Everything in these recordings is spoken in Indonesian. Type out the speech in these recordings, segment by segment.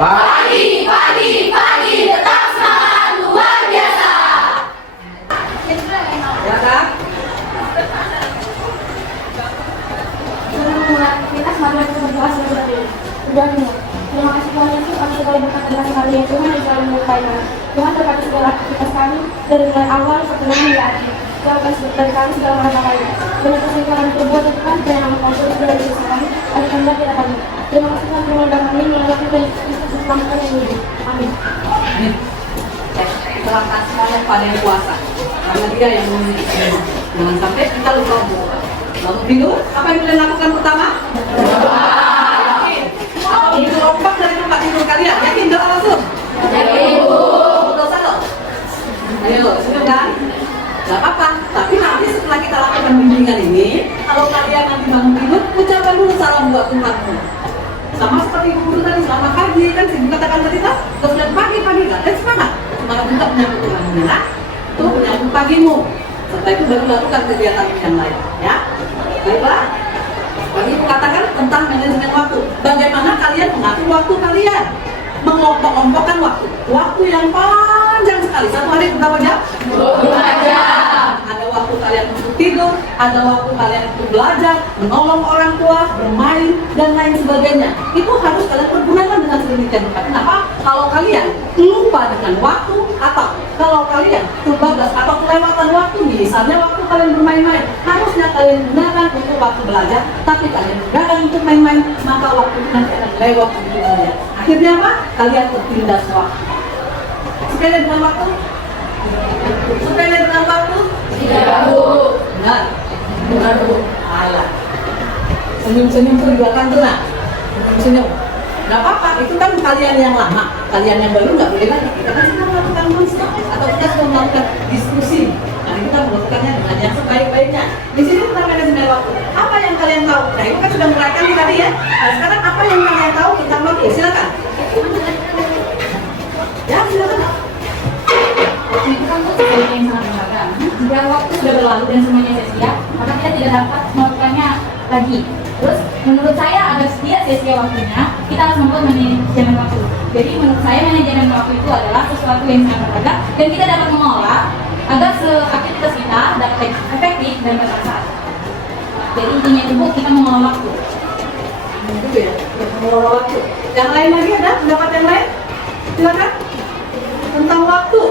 Pagi, pagi, pagi, tetap semangat luar biasa. Ya kan? Kita selalu berdoa seperti udah nih. Terima kasih Tuhan Yesus atas segala berkat dan kasih karunia Tuhan yang selalu menyertai kami. Tuhan berkati segala aktivitas kami dari mulai awal sampai hingga akhir. Tuhan kasih dari kami segala macam kami. Banyak kasih yang kami perbuat ya Tuhan, dan yang kau suruh dari Yesus kami, agar kami tidak kami. Terima kasih Tuhan terima kasih kami melalui dari Yesus diselamatkan yang hidup. Amin. Amin. Serahkan semuanya pada yang kuasa. Karena Dia yang memiliki semua. Jangan sampai kita lupa berdoa. Bangun tidur, apa yang kalian lakukan pertama? Yakin? Itu lompat dari tempat tidur kalian. Yakin doa langsung? Yakin, Bu. Dosa loh. Ayo, sudah kan? Gak apa-apa. Tapi nanti setelah kita lakukan bimbingan ini, kalau kalian nanti bangun tidur, ucapkan dulu salam buat Tuhanmu. Sama seperti ibu guru tadi, selamat pagi kan sih dikatakan tadi tak? Terus dan pagi kan? Dan semangat. Semangat juga menyambut Tuhanmu ya. Itu menyambut pagimu. Setelah itu baru lakukan kegiatan yang lain ya. Baiklah. Tadi ibu katakan tentang manajemen waktu. Bagaimana kalian mengatur waktu kalian? Mengelompok-kelompokkan waktu. Waktu yang panjang sekali. Satu hari berapa jam? 2 jam. Ada waktu kalian untuk tidur, ada waktu kalian untuk belajar, menolong orang tua, bermain, dan lain sebagainya. Itu harus kalian pergunakan dengan sedemikian rupa. Kenapa? Kalau kalian lupa dengan waktu, atau kalau kalian terbabas atau kelewatan waktu, misalnya waktu kalian bermain-main, harusnya kalian gunakan untuk waktu belajar, tapi kalian gunakan untuk main-main, maka waktu nanti akan lewat begitu saja. Akhirnya apa? Kalian tertindas waktu. Sepele dengan waktu? Sepele dengan waktu? Tidak, Bu. Benar. Benar, Bu. Alah. Senyum-senyum itu juga akan tenang. Senyum. Gak apa-apa, itu kan kalian yang lama. Kalian yang baru nggak boleh lagi. Kita kan sedang melakukan konstruksi atau kita sedang melakukan diskusi. Nah, kita melakukannya dengan yang sebaik-baiknya. Di sini tentang manajemen waktu. Apa yang kalian tahu? Nah, itu kan sudah merayakan tadi ya. Nah, sekarang apa yang kalian tahu tentang waktu? Silakan. Ya, silakan. Waktu itu kan sesuatu yang sangat berharga. Jika waktu sudah berlalu dan semuanya sia-sia, maka kita tidak dapat melakukannya lagi. Terus, menurut saya agar tidak sia-sia waktunya, kita harus membuat manajemen waktu. Jadi, menurut saya manajemen waktu itu adalah sesuatu yang sangat berharga dan kita dapat mengolah agar aktivitas kita dapat efektif dan bermanfaat. Jadi intinya itu kita mengolah waktu. Gitu ya, mengelola waktu. Yang lain lagi ada pendapat yang lain? Silakan. Tentang waktu.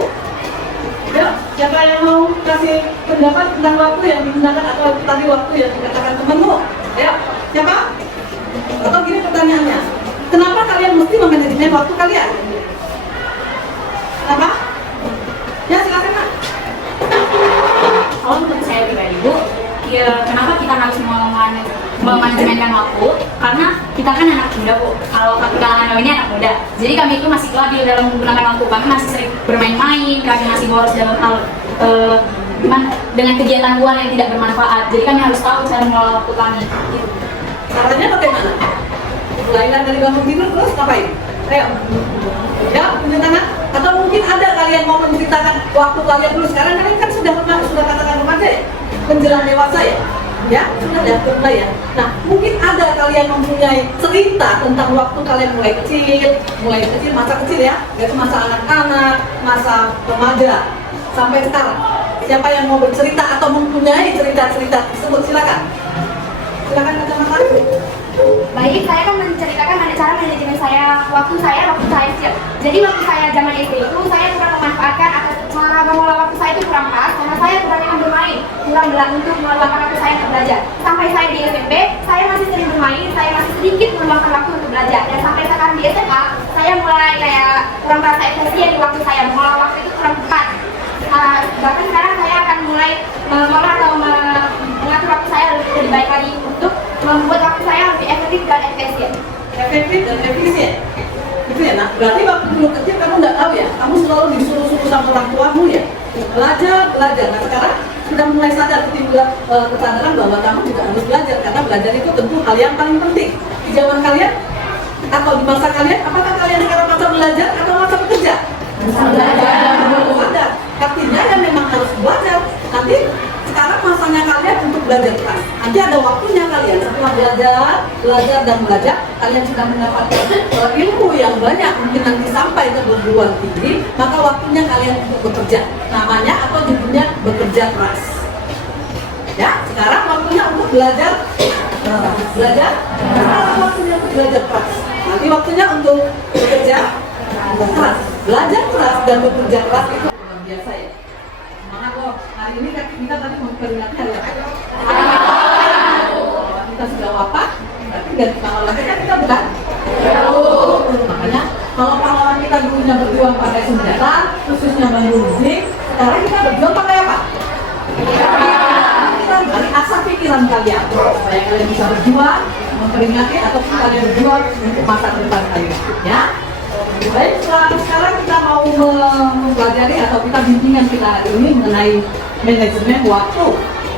Ya, siapa yang mau kasih pendapat tentang waktu yang digunakan atau tadi waktu yang dikatakan temanmu? Ayo, siapa? Atau gini pertanyaannya, kenapa kalian mesti memanajemen waktu kalian? Kenapa? Ya, silakan Pak. Kalau menurut saya pribadi, Bu, ya kenapa kita harus memanajemenkan waktu? Karena kita kan anak muda, Bu. Kalau kalangan kami ini anak muda, jadi kami itu masih labil dalam menggunakan waktu. Kami masih sering bermain-main, kami masih boros dalam hal dengan kegiatan luar yang tidak bermanfaat. Jadi kami harus tahu cara mengelola waktu kami. Gitu. Caranya bagaimana? Selain dari bangun tidur terus ngapain? Ayo. Ya, punya tangan? Atau mungkin ada kalian mau menceritakan waktu kalian dulu. Sekarang kalian kan sudah katakan remaja ya? Menjelang dewasa ya? Ya, sudah ya, mulai ya. Nah, mungkin ada kalian mempunyai cerita tentang waktu kalian mulai kecil, masa kecil ya, yaitu masa anak-anak, masa remaja, sampai sekarang. Siapa yang mau bercerita atau mempunyai cerita-cerita tersebut, silakan. Silakan kacamata. Baik, saya akan menceritakan ada cara manajemen waktu saya kecil. Jadi waktu saya zaman SD itu saya kurang memanfaatkan atau cara mengelola waktu saya itu kurang pas karena saya kurang yang bermain, kurang untuk meluangkan waktu saya untuk belajar. Sampai saya di SMP, saya masih sering bermain, saya masih sedikit meluangkan waktu untuk belajar. Dan sampai sekarang di SMA, saya mulai kayak kurang merasa efisien di waktu saya, mengelola waktu itu kurang tepat. Bahkan sekarang saya akan mulai mengelola atau mengatur waktu saya lebih baik lagi untuk membuat waktu saya lebih efektif dan efisien. Efektif dan efisien. Gitu ya, nah berarti waktu dulu kecil kamu nggak tahu ya, kamu selalu disuruh-suruh sama orang tuamu ya, belajar. Nah sekarang sudah mulai sadar kesadaran bahwa kamu juga harus belajar, karena belajar itu tentu hal yang paling penting. Di zaman kalian atau di masa kalian, apakah kalian sekarang masa belajar atau masa bekerja? Masa belajar. Artinya ya memang harus belajar. Nanti sekarang masanya kalian untuk belajar keras. Nanti ada waktunya kalian setelah belajar dan belajar, kalian sudah mendapatkan ilmu yang banyak, mungkin nanti sampai ke perguruan tinggi, maka waktunya kalian untuk bekerja. Namanya atau judulnya bekerja keras. Ya, sekarang waktunya untuk belajar. Sekarang waktunya untuk belajar keras. Nanti waktunya untuk bekerja keras. Belajar keras dan bekerja keras itu luar biasa ya. Semangat loh. Hari ini kita tadi memperingati hari apa? Kita sudah wafat, tapi ganti pahlawan lagi kan kita bukan? Makanya kalau pahlawan kita dulunya berjuang pakai senjata, khususnya bambu runcing, sekarang kita berjuang pakai apa? Dari asal pikiran kalian supaya kalian bisa berjuang, memperingati atau kalian berjuang untuk masa depan kalian. Ya. Baik, sekarang kita mau mempelajari atau kita bimbingan kita hari ini mengenai manajemen waktu.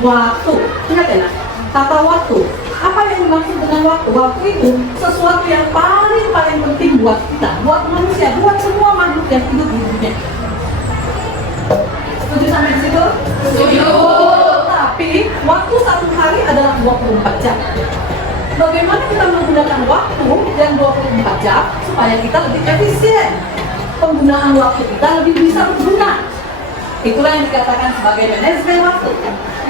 Waktu, ingat ya, kata waktu. Apa yang dimaksud dengan waktu? Waktu itu sesuatu yang paling penting buat kita, buat manusia, buat semua makhluk yang hidup di dunia. Setuju sampai di situ? Setuju. Tapi waktu satu hari adalah 24 jam. Bagaimana kita menggunakan waktu yang 24 jam supaya kita lebih efisien? Penggunaan waktu kita lebih bisa berguna. Itulah yang dikatakan sebagai manajemen waktu.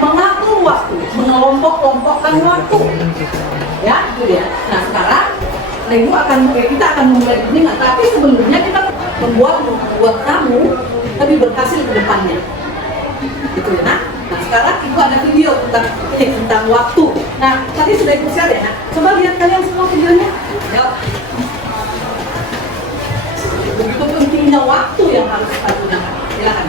Mengatur waktu, mengelompok-kelompokkan waktu. Ya, itu dia. Nah, sekarang kita akan memulai bimbingan, tapi sebelumnya kita membuat kamu lebih berhasil ke depannya. Gitu ya. Nah, sekarang ibu ada video tentang waktu. Nah, tadi sudah ibu share ya. Nah, coba lihat kalian semua videonya. Yuk. Begitu pentingnya waktu yang harus kita gunakan. Silakan.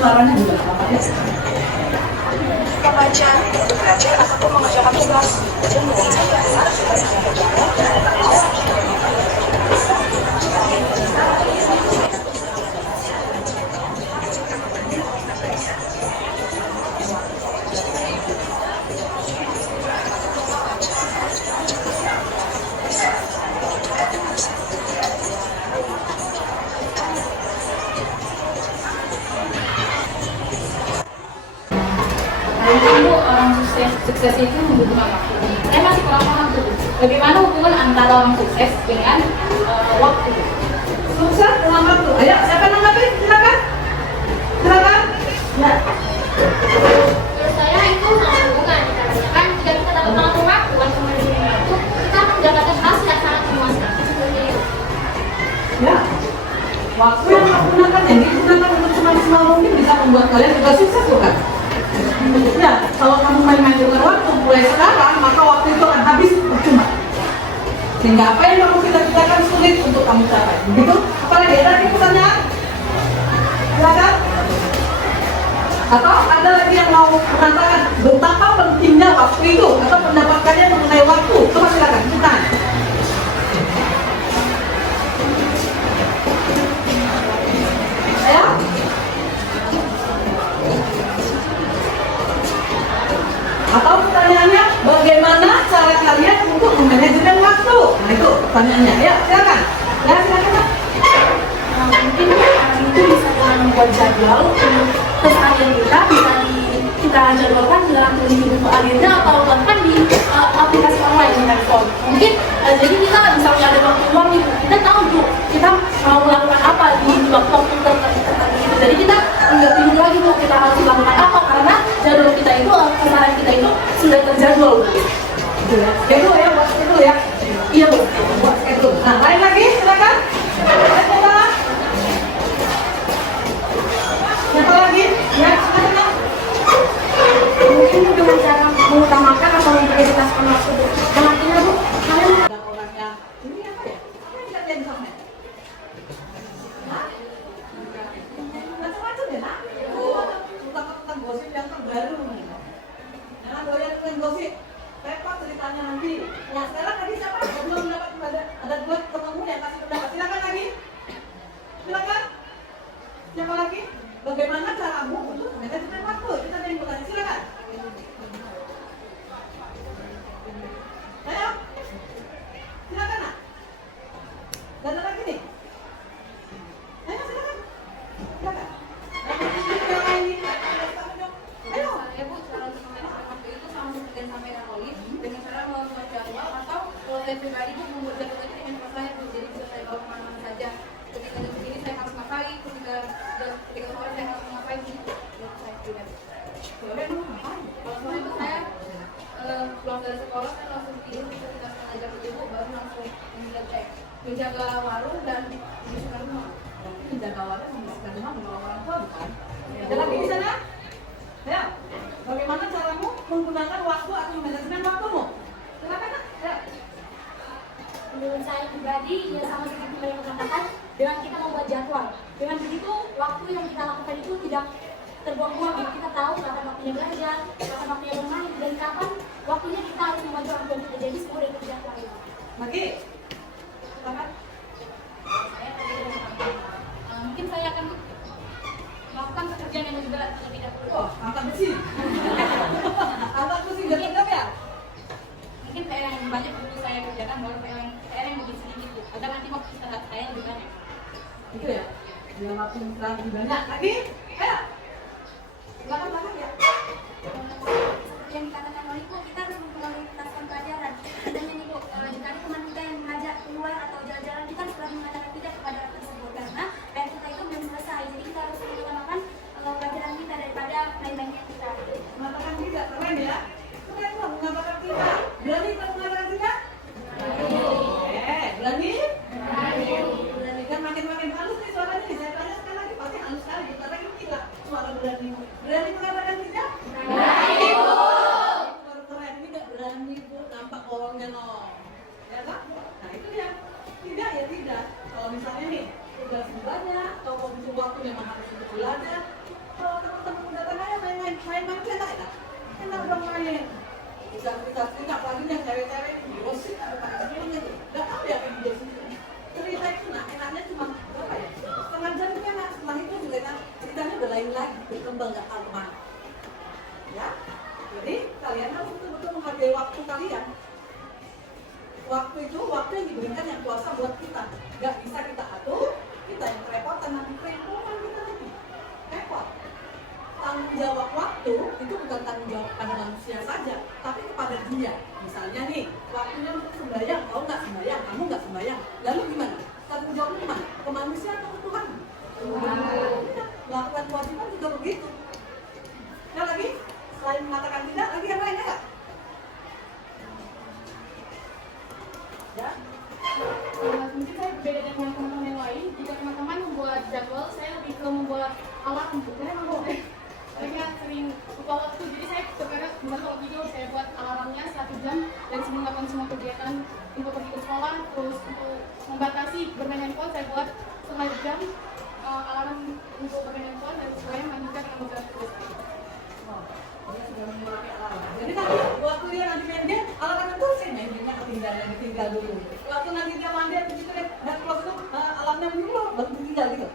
Suaranya juga apa ya? Membaca, belajar ataupun mengerjakan tugas dan mengajar Ibu, orang sukses itu membutuhkan waktu. Saya masih kurang paham tuh. Bagaimana hubungan antara orang sukses dengan waktu? Sukses dengan waktu. Ayo, siapa nanggapin? Silakan. Silakan. Ya. Menurut saya itu sangat hubungan dikarenakan jika kita dapat mengatur waktu atau manajemen waktu, kita akan mendapatkan hasil yang sangat memuaskan. Seperti itu. Ya. Waktu yang digunakan untuk semaksimal mungkin bisa membuat kalian juga sukses, bukan? Ya, kalau kamu main-main dengan waktu mulai sekarang, maka waktu itu akan habis percuma. Sehingga apa yang kamu cita-citakan sulit untuk kamu capai. Begitu? Apalagi ada lagi pertanyaan? Silakan. Atau ada lagi yang mau mengatakan betapa pentingnya waktu itu atau pendapatnya mengenai waktu? Coba silakan, kita. Ayo. Atau pertanyaannya, bagaimana cara kalian untuk memanajemen waktu? Nah itu pertanyaannya. Ya, silakan. Ya, silakan. Mungkin itu bisa dengan membuat jadwal keseharian kita kita jadwalkan dalam buku agenda atau bahkan di aplikasi online di handphone. Mungkin jadi kita misalnya ada waktu luang nih, kita tahu tuh kita mau melakukan apa di waktu tertentu. Jadi kita nggak bingung lagi tuh kita harus melakukan apa karena jadwal kita itu, keseharian kita itu sudah terjadwal. Schedule ya, buat schedule ya. Iya bu, buat schedule. Nah, lain lagi, silakan. Siapa lagi? Ya, silakan. Mungkin dengan cara mengutamakan atau memprioritaskan waktu. Artinya bu, kalian Ada orangnya. Ini apa ya? Apa yang kita lihat sama? Hah? Macam-macam ya, nak? Tentang gosip yang terbaru. Jangan doyan dengan gosip. Repot ceritanya nanti. Nah, sekarang tadi siapa? Belum dapat pribadi itu membuat jadwal itu dengan cepat saya, jadi bisa saya bawa kemana-mana saja. Ketika jam segini saya harus ngapain, ketika sore saya harus ngapain, gitu. Saya pribadi. Sore lu ngapain? Kalau sore itu saya pulang dari sekolah saya langsung tidur sekitar setengah jam itu baru langsung menjaga warung dan membersihkan rumah. Tapi menjaga warung membersihkan rumah menolong orang tua bukan? Ada lagi di sana? Ya. Bagaimana caramu menggunakan waktu atau manajemen waktumu? Silakan Nak. Ya. Menurut saya pribadi, ya sama seperti mereka katakan, dengan kita membuat jadwal. Dengan begitu, waktu yang kita lakukan itu tidak terbuang-buang. Kita tahu kapan waktunya belajar, kapan waktunya bermain, dan kapan waktunya kita harus membantu orang tua kita. Jadi semua dari terjadwal. Magi. Silakan. Mungkin saya akan melakukan pekerjaan yang juga terlebih dahulu. Oh, angkat besi. Angkat besi udah tegap ya? Mungkin PR yang banyak dulu saya kerjakan, baru PR yang lebih sedikit, agar nanti waktu istirahat saya lebih banyak. Itu ya? Biar waktu istirahat lebih banyak. Lagi? Ayo. Belakang ya. Seperti yang dikatakan oleh Ibu, kita harus memprioritaskan pelajaran. Adanya nih Bu, jika ada teman kita yang mengajak keluar atau jalan-jalan, kita harus selalu mengatakan tidak kepada hal tersebut karena PR kita itu belum selesai. Jadi kita harus mengutamakan pelajaran kita daripada main-mainnya kita. Mengatakan tidak, keren ya? Keren loh, mengatakan tidak. Berani kalau mengatakan tidak? Berani? Berani kan makin halus nih suaranya. Saya tanya sekali lagi, pasti halus sekali. Karena itu gila suara berani. Berani mengatakan tidak? Berani, Bu. Baru keren, ini gak berani Bu, nampak orangnya no. Ya kan? Nah itu ya, tidak ya tidak. Kalau misalnya nih, tugas banyak, atau komisi waktu memang harus untuk belajar. Kalau teman-teman datang aja main-main itu enak ya? Enak dong main. Bisa cerita-cerita, apalagi yang cewek-cewek ini gosip, ada pakai tuh. Gak tau ya yang gosip itu. Cerita itu nah, enaknya cuma berapa ya? Setengah jam itu enak, setelah itu juga enak. Ceritanya udah lain lagi, berkembang gak tahu kemana. Ya, jadi kalian harus betul-betul menghargai waktu kalian. Waktu itu waktu yang diberikan yang kuasa buat kita. Gak bisa kita atur, kita yang kerepotan nanti kerepotan kita lagi. Repot. Tanggung jawab waktu itu bukan tanggung jawab pada manusia saja, tapi kepada dia. Misalnya nih, waktunya untuk sembahyang, kau nggak sembahyang, kamu nggak sembahyang. Lalu gimana? Tanggung jawabnya kemana? Ke manusia atau ke Tuhan? Melakukan kewajiban juga begitu. Nah lagi, selain mengatakan tidak, lagi yang lain ya? Ya? Mungkin saya berbeda dengan teman-teman yang lain. Jika teman-teman membuat jadwal, saya lebih ke membuat alarm. Karena sering lupa waktu, jadi saya terkadang kalau tidur saya buat alarmnya 1 jam dan sebelum melakukan semua kegiatan untuk pergi ke sekolah, terus untuk membatasi bermain handphone saya buat setengah jam alarm untuk bermain handphone dan supaya melanjutkan dengan beberapa tugas. Dia sudah memulai alarm. Jadi nanti waktu dia nanti main game, alarmnya tuh sih main gamenya ditinggal dulu. Waktu nanti dia mandi begitu deh, dan kalau itu alarmnya bunyi baru ditinggal gitu.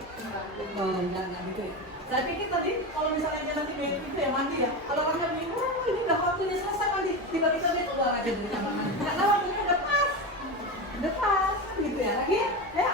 Enggak gitu ya. Saya pikir tadi kalau misalnya dia nanti main itu ya mandi ya, alarmnya bunyi, ini udah waktunya selesai mandi, tiba-tiba dia keluar aja dari kamar mandi. Karena waktunya udah pas, kan gitu ya. Lagi ya.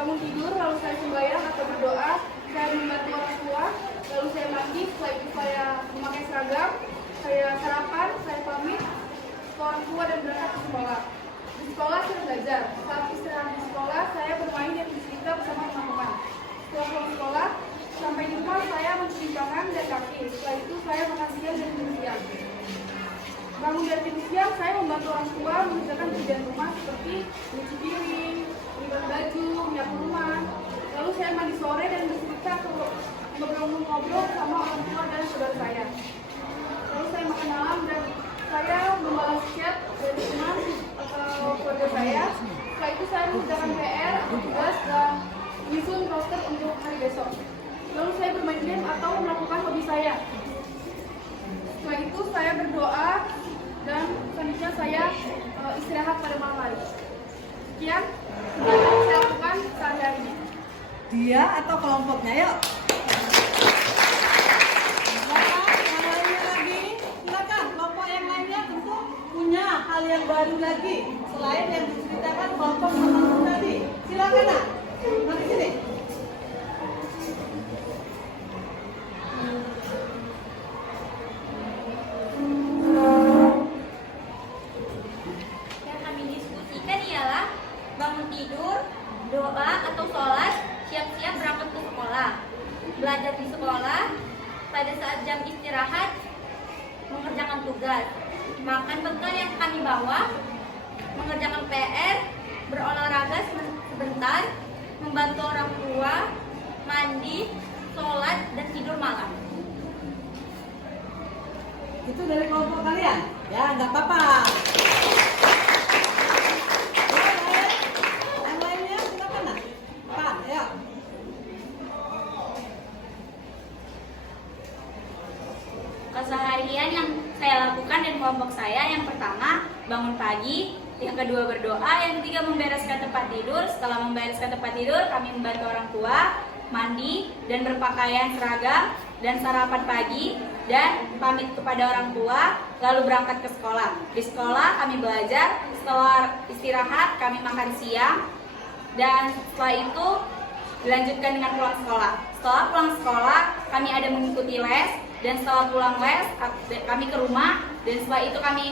bangun tidur, lalu saya sembahyang atau berdoa, saya membantu orang tua, lalu saya mandi, setelah itu saya memakai seragam, saya sarapan, saya pamit ke orang tua dan berangkat ke sekolah. Di sekolah saya belajar, saat istirahat di sekolah saya bermain dan bercerita bersama teman-teman. Setelah pulang sekolah, sampai di rumah saya mencuci tangan dan kaki, setelah itu saya makan siang dan minum siang. Bangun dari tidur siang, saya membantu orang tua mengerjakan pekerjaan rumah seperti mencuci piring, melipat baju, menyapu rumah. Lalu saya mandi sore dan bercerita ngobrol-ngobrol sama orang tua dan saudara saya. Lalu saya makan malam dan saya membalas chat dari teman atau keluarga saya. Setelah itu saya mengerjakan PR atau tugas dan menyusun roster untuk hari besok. Lalu saya bermain game atau melakukan hobi saya. Setelah itu saya berdoa dan selanjutnya saya istirahat pada malam hari. Sekian yang saya lakukan sehari-hari. Dia atau kelompoknya, yuk. Silakan, yang lainnya lagi. Silakan, kelompok yang lainnya tentu punya hal yang baru lagi selain yang diceritakan kelompok teman tadi. Silakan, nak. Mari sini. Yang kami diskusikan ialah bangun tidur, doa atau sholat, siap-siap berangkat ke sekolah, belajar di sekolah, pada saat jam istirahat mengerjakan tugas, makan bekal yang kami bawa, mengerjakan PR, berolahraga sebentar, membantu orang tua, mandi, sholat, dan tidur malam. Itu dari kelompok kalian? Ya, nggak apa-apa. Yang lainnya silakan, nak. Pak, ya. Keseharian yang saya lakukan dan kelompok saya, yang pertama bangun pagi, yang kedua berdoa, yang ketiga membereskan tempat tidur. Setelah membereskan tempat tidur, kami membantu orang tua, mandi dan berpakaian seragam dan sarapan pagi dan pamit kepada orang tua, lalu berangkat ke sekolah. Di sekolah kami belajar, setelah istirahat kami makan siang, dan setelah itu dilanjutkan dengan pulang sekolah. Setelah pulang sekolah kami ada mengikuti les, dan setelah pulang les kami ke rumah, dan setelah itu kami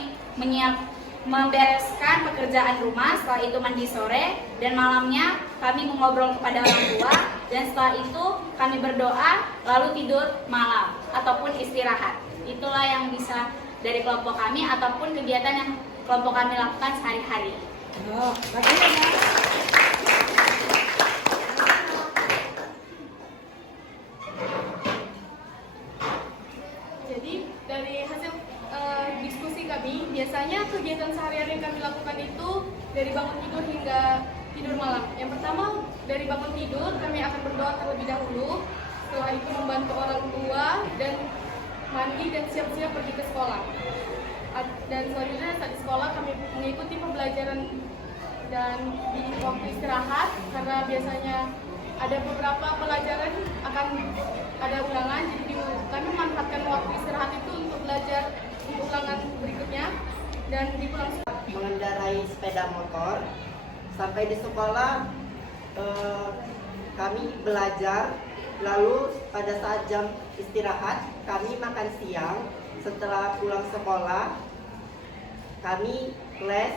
membereskan pekerjaan rumah. Setelah itu mandi sore, dan malamnya kami mengobrol kepada orang tua, dan setelah itu kami berdoa lalu tidur malam ataupun istirahat. Itulah yang bisa dari kelompok kami ataupun kegiatan yang kelompok kami lakukan sehari-hari. Oh, lagi ya. Jadi dari hasil diskusi kami, biasanya kegiatan sehari-hari yang kami lakukan itu dari bangun tidur hingga tidur malam. Yang pertama, dari bangun tidur kami akan berdoa terlebih dahulu. Setelah itu membantu orang tua dan mandi dan siap-siap pergi ke sekolah. Dan selanjutnya saat di sekolah kami mengikuti pembelajaran dan di waktu istirahat, karena biasanya ada beberapa pelajaran akan ada ulangan, jadi kami memanfaatkan waktu istirahat itu untuk belajar untuk ulangan berikutnya. Dan di pulang mengendarai sepeda motor. Sampai di sekolah kami belajar, lalu pada saat jam istirahat kami makan siang. Setelah pulang sekolah kami les,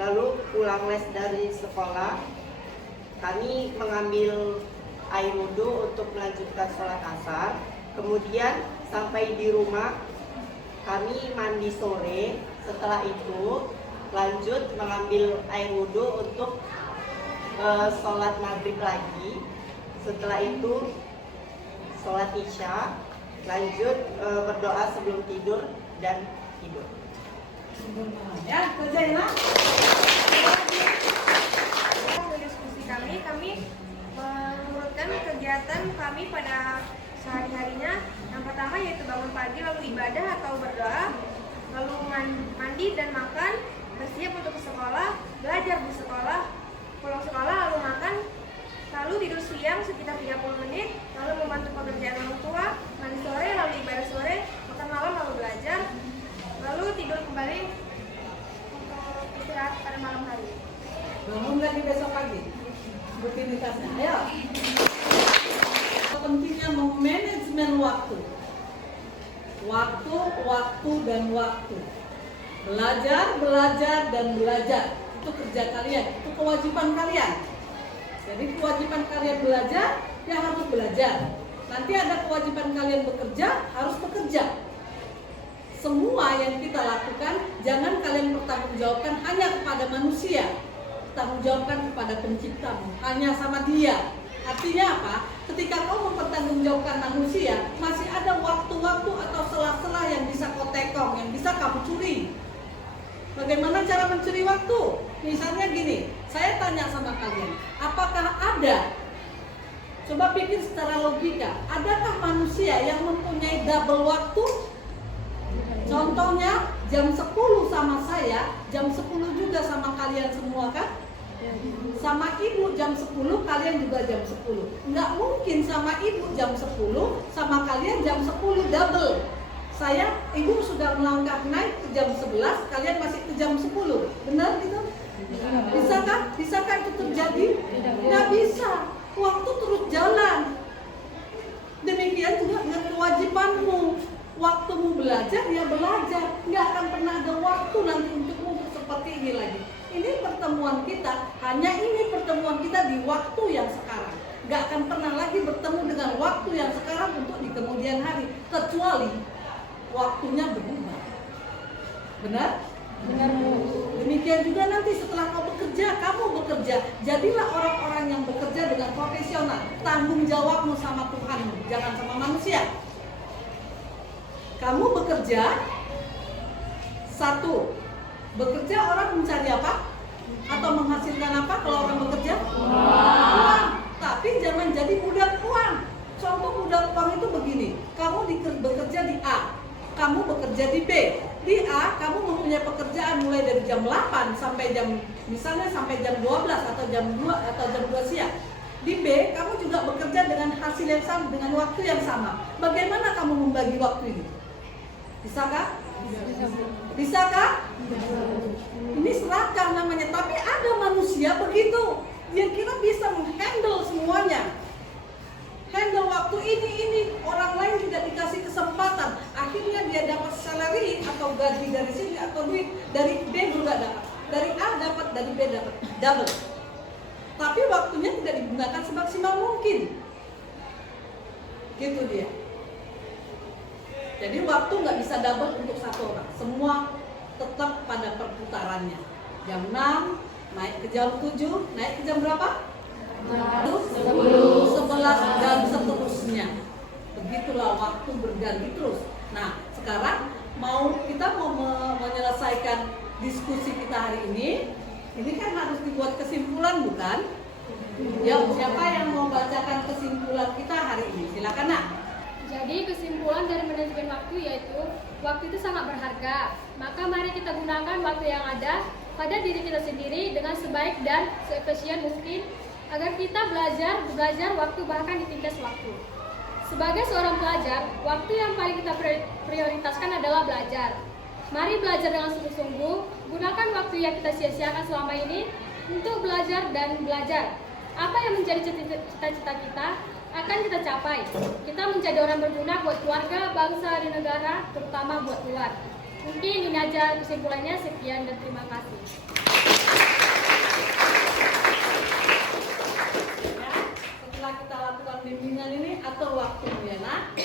lalu pulang les dari sekolah kami mengambil air wudhu untuk melanjutkan sholat asar. Kemudian sampai di rumah kami mandi sore. Setelah itu lanjut mengambil air wudhu untuk sholat maghrib lagi. Setelah itu sholat isya, lanjut berdoa sebelum tidur dan tidur. Ya, kerjain lah. Diskusi kami mengurutkan kegiatan kami pada sehari-harinya. Yang pertama yaitu bangun pagi lalu ibadah atau berdoa, lalu mandi dan makan, bersiap untuk ke sekolah, belajar di sekolah, pulang sekolah lalu makan, lalu tidur siang sekitar 30 menit, lalu membantu pekerjaan orang tua, mandi sore lalu ibadah sore, makan malam lalu belajar, lalu tidur kembali untuk istirahat pada malam hari. Bangun lagi besok pagi. Rutinitasnya, ayo. Pentingnya memanajemen waktu. Waktu, dan waktu. Belajar, dan belajar. Itu kerja kalian, itu kewajiban kalian. Jadi kewajiban kalian belajar, ya harus belajar. Nanti ada kewajiban kalian bekerja, harus bekerja. Semua yang kita lakukan, jangan kalian bertanggungjawabkan hanya kepada manusia. Tanggung jawabkan kepada penciptamu, hanya sama dia. Artinya apa? Ketika kau mempertanggungjawabkan manusia, masih ada waktu-waktu atau sela-sela yang bisa kau tekong, yang bisa kamu curi. Bagaimana cara mencuri waktu? Misalnya gini, saya tanya sama kalian, apakah ada? Coba pikir secara logika, adakah manusia yang mempunyai double waktu? Contohnya, jam 10 sama saya, jam 10 juga sama kalian semua kan? Sama ibu jam 10, kalian juga jam 10. Nggak mungkin sama ibu jam 10, sama kalian jam 10 double. Ibu sudah melangkah naik ke jam 11, kalian masih ke jam 10. Benar gitu? Bisakah? Bisakah itu terjadi? Nggak bisa. Waktu terus jalan. Demikian juga dengan kewajibanmu. Waktumu belajar, ya belajar. Nggak akan pernah ada waktu nanti untuk seperti ini lagi. Ini pertemuan kita, hanya ini pertemuan kita di waktu yang sekarang. Nggak akan pernah lagi bertemu dengan waktu yang sekarang untuk di kemudian hari, kecuali waktunya berubah. Benar? Benar. Demikian juga nanti setelah kamu bekerja, jadilah orang-orang yang bekerja dengan profesional. Tanggung jawabmu sama Tuhanmu, jangan sama manusia. Kamu bekerja, satu, bekerja orang mencari apa? Atau menghasilkan apa kalau orang bekerja? Uang. Tapi jangan jadi budak uang. Contoh budak uang itu begini, kamu bekerja di A, kamu bekerja di B. Di A, kamu mempunyai pekerjaan mulai dari jam 8 sampai misalnya sampai jam 12 atau jam 2 atau jam 2 siang. Di B, kamu juga bekerja dengan hasil yang sama, dengan waktu yang sama. Bagaimana kamu membagi waktu ini? Bisakah? Bisakah? Ini serakah namanya, tapi ada manusia begitu. Dia kira bisa menghandle semuanya. Handle waktu ini, orang lain tidak dikasih kesempatan. Akhirnya dia dapat salary atau gaji dari sini atau duit dari B juga dapat. Dari A dapat, dari B dapat, double. Tapi waktunya tidak digunakan semaksimal mungkin. Gitu dia. Jadi waktu nggak bisa double untuk satu orang. Semua tetap pada perputarannya. Jam 6, naik ke jam 7, naik ke jam berapa? 10, 11, dan seterusnya. Begitulah waktu berganti terus. Nah, sekarang kita mau menyelesaikan diskusi kita hari ini. Ini kan harus dibuat kesimpulan, bukan? Ya, siapa yang mau bacakan kesimpulan kita hari ini? Silakan, Nak. Jadi kesimpulan dari manajemen waktu yaitu waktu itu sangat berharga. Maka mari kita gunakan waktu yang ada pada diri kita sendiri dengan sebaik dan seefisien mungkin agar kita belajar waktu bahkan ditindas waktu. Sebagai seorang pelajar, waktu yang paling kita prioritaskan adalah belajar. Mari belajar dengan sungguh-sungguh, gunakan waktu yang kita sia-siakan selama ini untuk belajar dan belajar. Apa yang menjadi cita-cita kita akan kita capai. Kita menjadi orang berguna buat keluarga, bangsa, dan negara, terutama buat luar. Mungkin ini aja kesimpulannya, sekian dan terima kasih. Setelah kita lakukan bimbingan ini atau waktumu ya, Nak?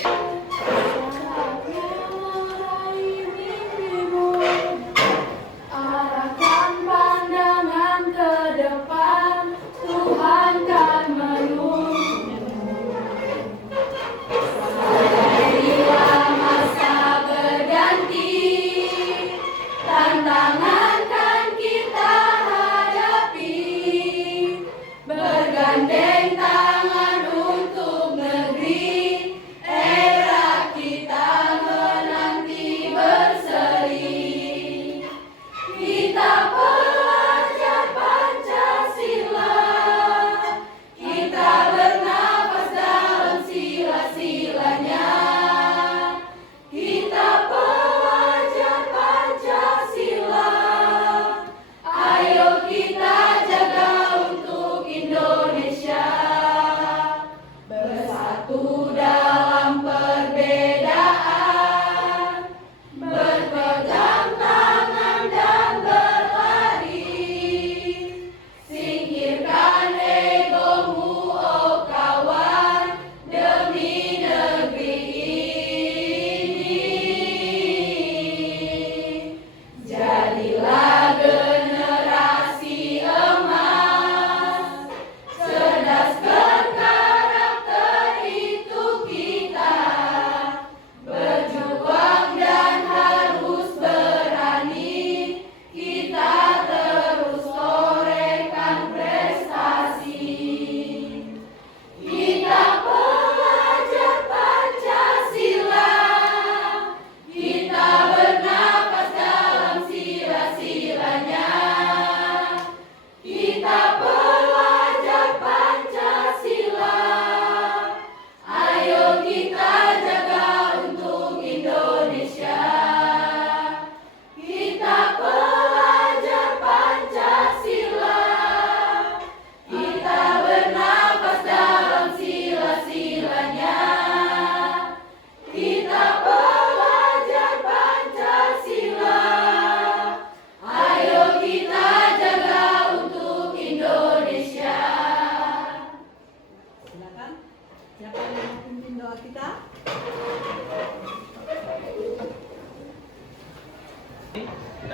Arahkan pandangan ke depan, Tuhan kan menuntunmu. Sadarilah masa berganti, tantangan kan kita hadapi, bergandeng tangan untuk negeri.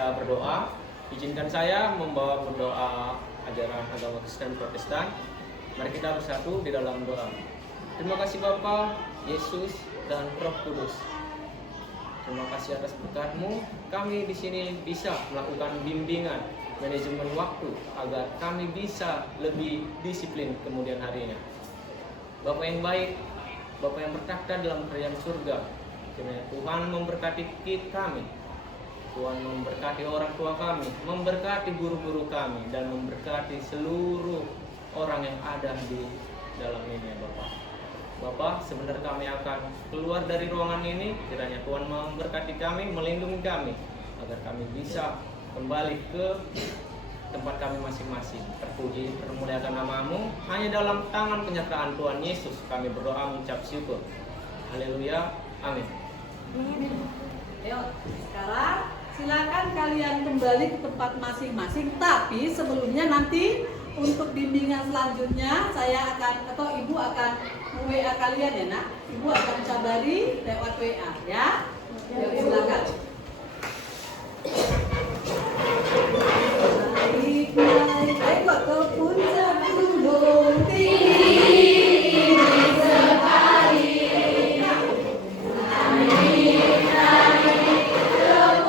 kita berdoa. Izinkan saya membawa berdoa ajaran agama Kristen Protestan. Mari kita bersatu di dalam doa. Terima kasih Bapa, Yesus, dan Roh Kudus. Terima kasih atas berkat-Mu. Kami di sini bisa melakukan bimbingan manajemen waktu agar kami bisa lebih disiplin kemudian harinya. Bapa yang baik, Bapa yang bertakhta dalam kerajaan surga, kiranya Tuhan memberkati kami, Tuhan memberkati orang tua kami, memberkati guru-guru kami, dan memberkati seluruh orang yang ada di dalam ini ya Bapak. Bapak, sebentar kami akan keluar dari ruangan ini, kiranya Tuhan memberkati kami, melindungi kami, agar kami bisa kembali ke tempat kami masing-masing. Terpuji, termuliakan nama-Mu. Hanya dalam tangan penyertaan Tuhan Yesus kami berdoa mengucap syukur. Haleluya. Amin. Ayo, sekarang silakan kalian kembali ke tempat masing-masing. Tapi sebelumnya nanti untuk bimbingan selanjutnya saya akan atau ibu akan WA kalian ya nak. Ibu akan cabari lewat WA ya. Silakan.